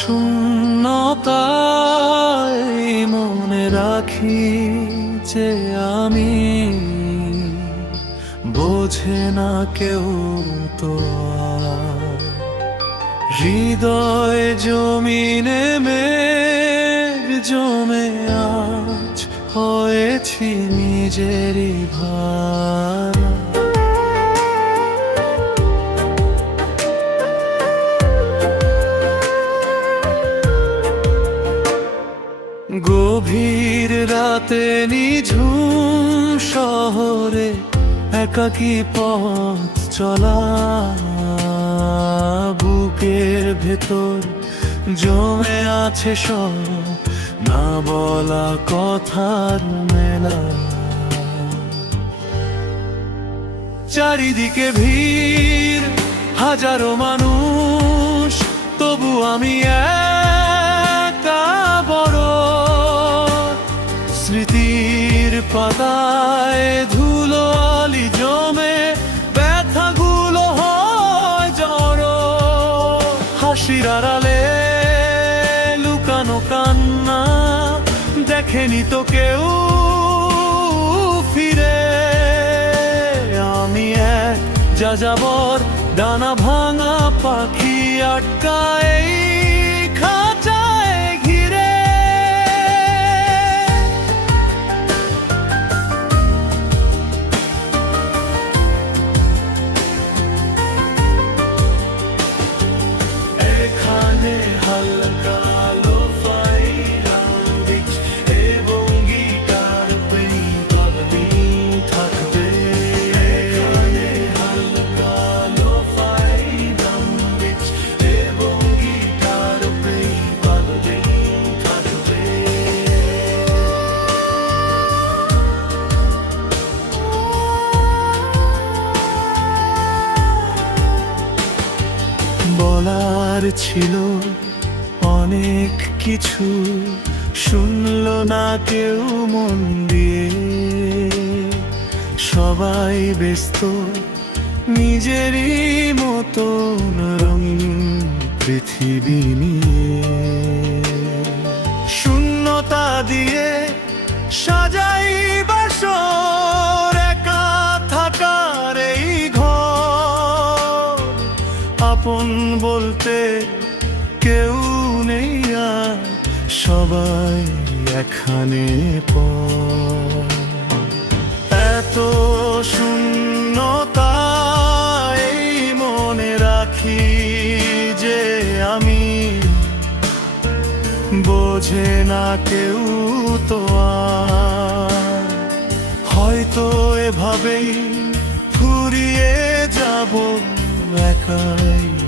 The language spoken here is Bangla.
শূন্যতায় মনে রাখি যে আমি বোঝে না কেউ তো হৃদয় জমিনে মেঘ জমে আজ হয়েছি নিজেরই ভাই রাতে নিঝুম শহরে একাকি পথ চলা? বুকের ভেতর জমে আছে সব, না বলা কথার মেলা। চারিদিকে ভিড়, হাজারো মানুষ, তবু আমি পাতায় ধুলো আলি জমে, ব্যথাগুলো হয় জড়ো। হাসির আড়ালে লুকানো কান্না দেখেনি তো কেউ ফিরে। আমি এক যা যাবর ডানা ভাঙা পাখি আটকায় বলার ছিল অনেক কিছু শুনল না কেউ মন দিয়ে। সবাই ব্যস্ত, নিজেরই মতন রঙিন পৃথিবী নিয়ে। শূন্যতা দিয়ে সাজাই বাসর আপন বলতে কেউ নেই আর সবাই এখানে এত শূন্যতা মনে রাখি যে আমি বোঝে না কেউ তো হয়তো এভাবেই ফুরিয়ে যাব। like I